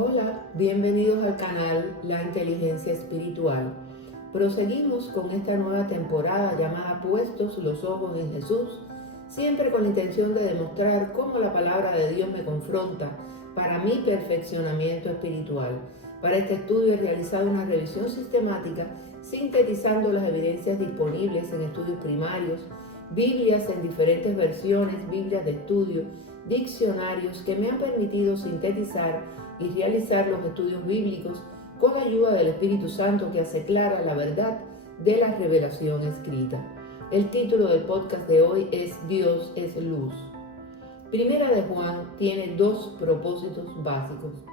Hola, bienvenidos al canal La Inteligencia Espiritual. Proseguimos con esta nueva temporada llamada Puestos los Ojos en Jesús, siempre con la intención de demostrar cómo la palabra de Dios me confronta para mi perfeccionamiento espiritual. Para este estudio he realizado una revisión sistemática sintetizando las evidencias disponibles en estudios primarios, Biblias en diferentes versiones, Biblias de estudio, diccionarios que me han permitido sintetizar y realizar los estudios bíblicos con la ayuda del Espíritu Santo que hace clara la verdad de la revelación escrita. El título del podcast de hoy es Dios es luz. Primera de Juan tiene dos propósitos básicos.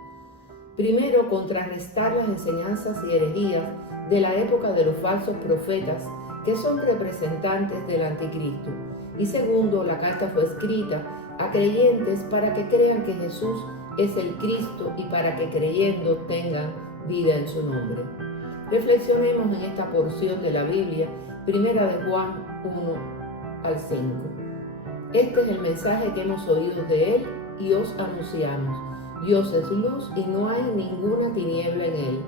Primero, contrarrestar las enseñanzas y herejías de la época de los falsos profetas que son representantes del anticristo. Y segundo, la carta fue escrita a creyentes para que crean que Jesús es el Cristo y para que creyendo tengan vida en su nombre. Reflexionemos en esta porción de la Biblia, Primera de Juan 1 al 5. Este es el mensaje que hemos oído de Él y os anunciamos. Dios es luz y no hay ninguna tiniebla en Él.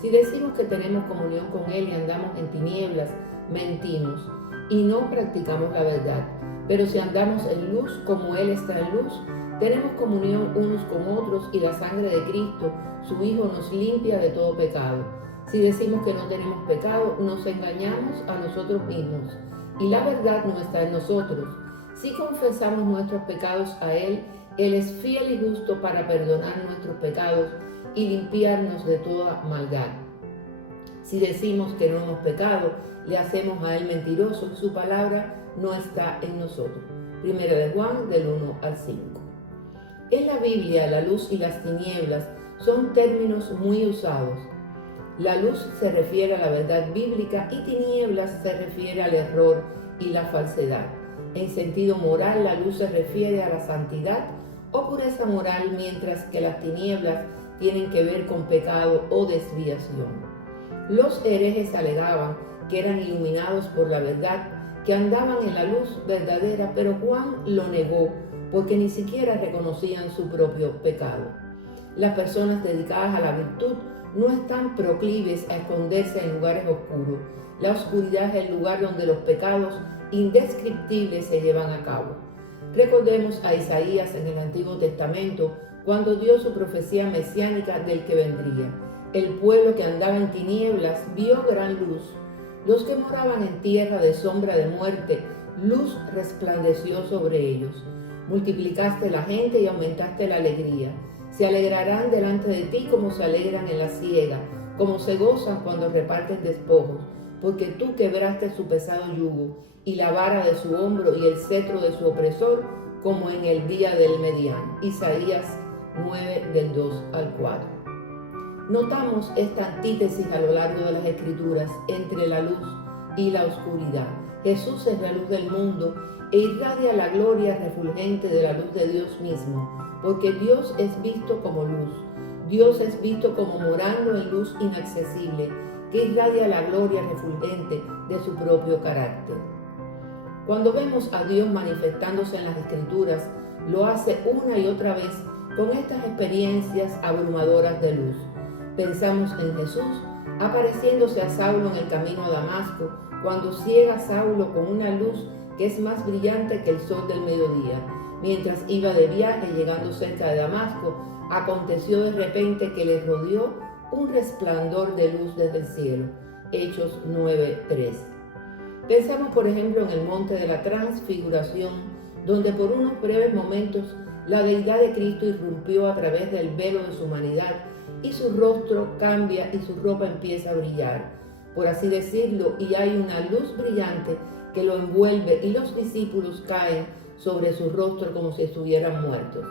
Si decimos que tenemos comunión con Él y andamos en tinieblas, mentimos y no practicamos la verdad. Pero si andamos en luz como Él está en luz, tenemos comunión unos con otros y la sangre de Cristo, su Hijo, nos limpia de todo pecado. Si decimos que no tenemos pecado, nos engañamos a nosotros mismos y la verdad no está en nosotros. Si confesamos nuestros pecados a Él, Él es fiel y justo para perdonar nuestros pecados y limpiarnos de toda maldad. Si decimos que no hemos pecado, le hacemos a Él mentiroso y su palabra no está en nosotros. Primera de Juan, del 1 al 5. En la Biblia, la luz y las tinieblas son términos muy usados. La luz se refiere a la verdad bíblica y tinieblas se refiere al error y la falsedad. En sentido moral, la luz se refiere a la santidad o pureza moral, mientras que las tinieblas tienen que ver con pecado o desviación. Los herejes alegaban que eran iluminados por la verdad, que andaban en la luz verdadera, pero Juan lo negó porque ni siquiera reconocían su propio pecado. Las personas dedicadas a la virtud no están proclives a esconderse en lugares oscuros. La oscuridad es el lugar donde los pecados indescriptibles se llevan a cabo. Recordemos a Isaías en el Antiguo Testamento cuando dio su profecía mesiánica del que vendría. El pueblo que andaba en tinieblas vio gran luz. Los que moraban en tierra de sombra de muerte, luz resplandeció sobre ellos. Multiplicaste la gente y aumentaste la alegría. Se alegrarán delante de ti como se alegran en la siega, como se gozan cuando reparten despojos, porque tú quebraste su pesado yugo y la vara de su hombro y el cetro de su opresor, como en el día del Medián. Isaías 9, del 2 al 4. Notamos esta antítesis a lo largo de las Escrituras entre la luz y la oscuridad. Jesús es la luz del mundo e irradia la gloria refulgente de la luz de Dios mismo, porque Dios es visto como luz. Dios es visto como morando en luz inaccesible, que irradia la gloria refulgente de su propio carácter. Cuando vemos a Dios manifestándose en las Escrituras, lo hace una y otra vez con estas experiencias abrumadoras de luz. Pensamos en Jesús apareciéndose a Saulo en el camino a Damasco, cuando ciega a Saulo con una luz que es más brillante que el sol del mediodía. Mientras iba de viaje llegando cerca de Damasco, aconteció de repente que le rodeó un resplandor de luz desde el cielo. Hechos 9:3. Pensamos, por ejemplo, en el monte de la Transfiguración, donde por unos breves momentos la deidad de Cristo irrumpió a través del velo de su humanidad y su rostro cambia y su ropa empieza a brillar, por así decirlo, y hay una luz brillante que lo envuelve y los discípulos caen sobre su rostro como si estuvieran muertos.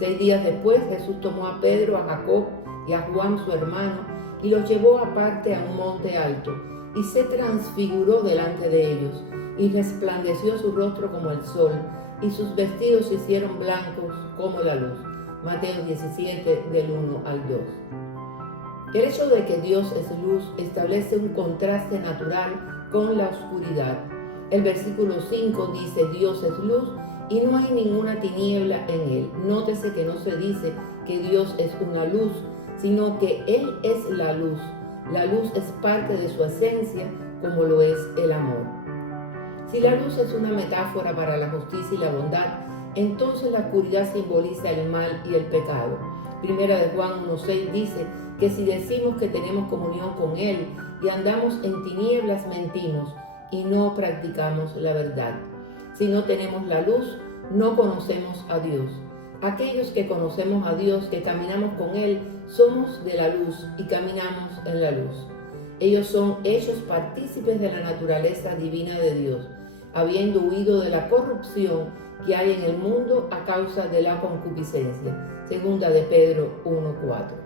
6 días después, Jesús tomó a Pedro, a Jacob y a Juan, su hermano, y los llevó aparte a un monte alto, y se transfiguró delante de ellos, y resplandeció su rostro como el sol, y sus vestidos se hicieron blancos como la luz. Mateo 17, del 1 al 2. El hecho de que Dios es luz establece un contraste natural con la oscuridad. El versículo 5 dice: Dios es luz y no hay ninguna tiniebla en él. Nótese que no se dice que Dios es una luz, sino que Él es la luz. La luz es parte de su esencia, como lo es el amor. Si la luz es una metáfora para la justicia y la bondad, entonces la oscuridad simboliza el mal y el pecado. Primera de Juan 1:6 dice que si decimos que tenemos comunión con Él y andamos en tinieblas, mentimos y no practicamos la verdad. Si no tenemos la luz, no conocemos a Dios. Aquellos que conocemos a Dios, que caminamos con Él, somos de la luz y caminamos en la luz. Ellos son hechos partícipes de la naturaleza divina de Dios, habiendo huido de la corrupción que hay en el mundo a causa de la concupiscencia. Segunda de Pedro 1:4.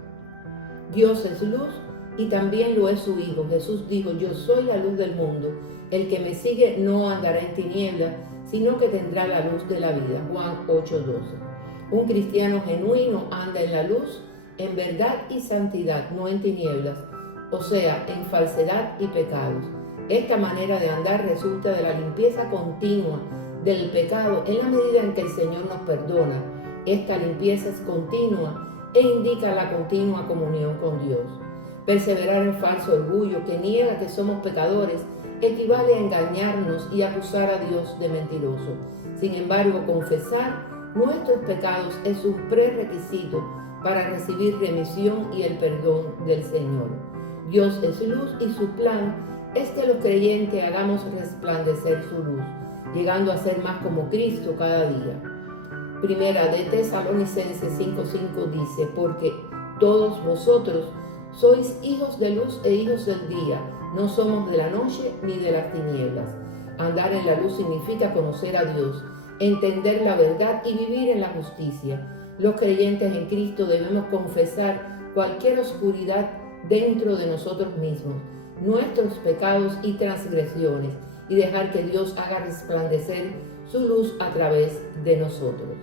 Dios es luz y también lo es su Hijo. Jesús dijo: yo soy la luz del mundo. El que me sigue no andará en tinieblas, sino que tendrá la luz de la vida. Juan 8:12. Un cristiano genuino anda en la luz, en verdad y santidad, no en tinieblas, o sea, en falsedad y pecados. Esta manera de andar resulta de la limpieza continua del pecado en la medida en que el Señor nos perdona. Esta limpieza es continua e indica la continua comunión con Dios. Perseverar en falso orgullo que niega que somos pecadores equivale a engañarnos y acusar a Dios de mentiroso. Sin embargo, confesar nuestros pecados es un prerequisito para recibir remisión y el perdón del Señor. Dios es luz y su plan es que los creyentes hagamos resplandecer su luz, llegando a ser más como Cristo cada día. Primera de Tesalonicenses 5:5 dice: porque todos vosotros sois hijos de luz e hijos del día, no somos de la noche ni de las tinieblas. Andar en la luz significa conocer a Dios, entender la verdad y vivir en la justicia. Los creyentes en Cristo debemos confesar cualquier oscuridad dentro de nosotros mismos, nuestros pecados y transgresiones, y dejar que Dios haga resplandecer su luz a través de nosotros.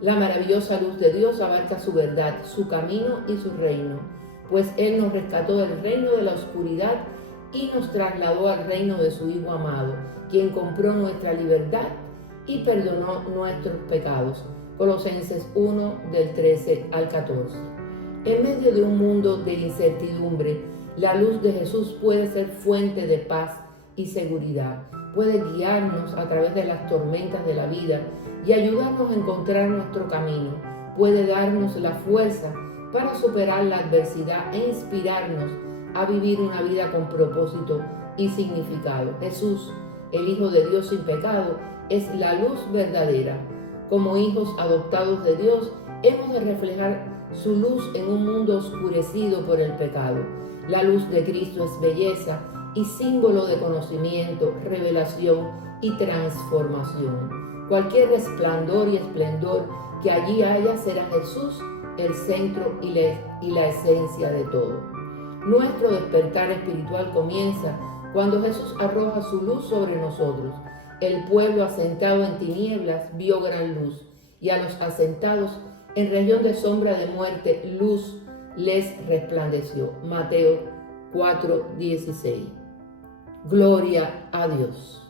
La maravillosa luz de Dios abarca su verdad, su camino y su reino, pues Él nos rescató del reino de la oscuridad y nos trasladó al reino de su Hijo amado, quien compró nuestra libertad y perdonó nuestros pecados. Colosenses 1, del 13 al 14. En medio de un mundo de incertidumbre, la luz de Jesús puede ser fuente de paz y seguridad. Puede guiarnos a través de las tormentas de la vida y ayudarnos a encontrar nuestro camino. Puede darnos la fuerza para superar la adversidad e inspirarnos a vivir una vida con propósito y significado. Jesús, el Hijo de Dios sin pecado, es la luz verdadera. Como hijos adoptados de Dios, hemos de reflejar su luz en un mundo oscurecido por el pecado. La luz de Cristo es belleza y símbolo de conocimiento, revelación y transformación. Cualquier resplandor y esplendor que allí haya será Jesús el centro y la esencia de todo. Nuestro despertar espiritual comienza cuando Jesús arroja su luz sobre nosotros. El pueblo asentado en tinieblas vio gran luz, y a los asentados en región de sombra de muerte, luz les resplandeció. Mateo 4:16. Gloria a Dios.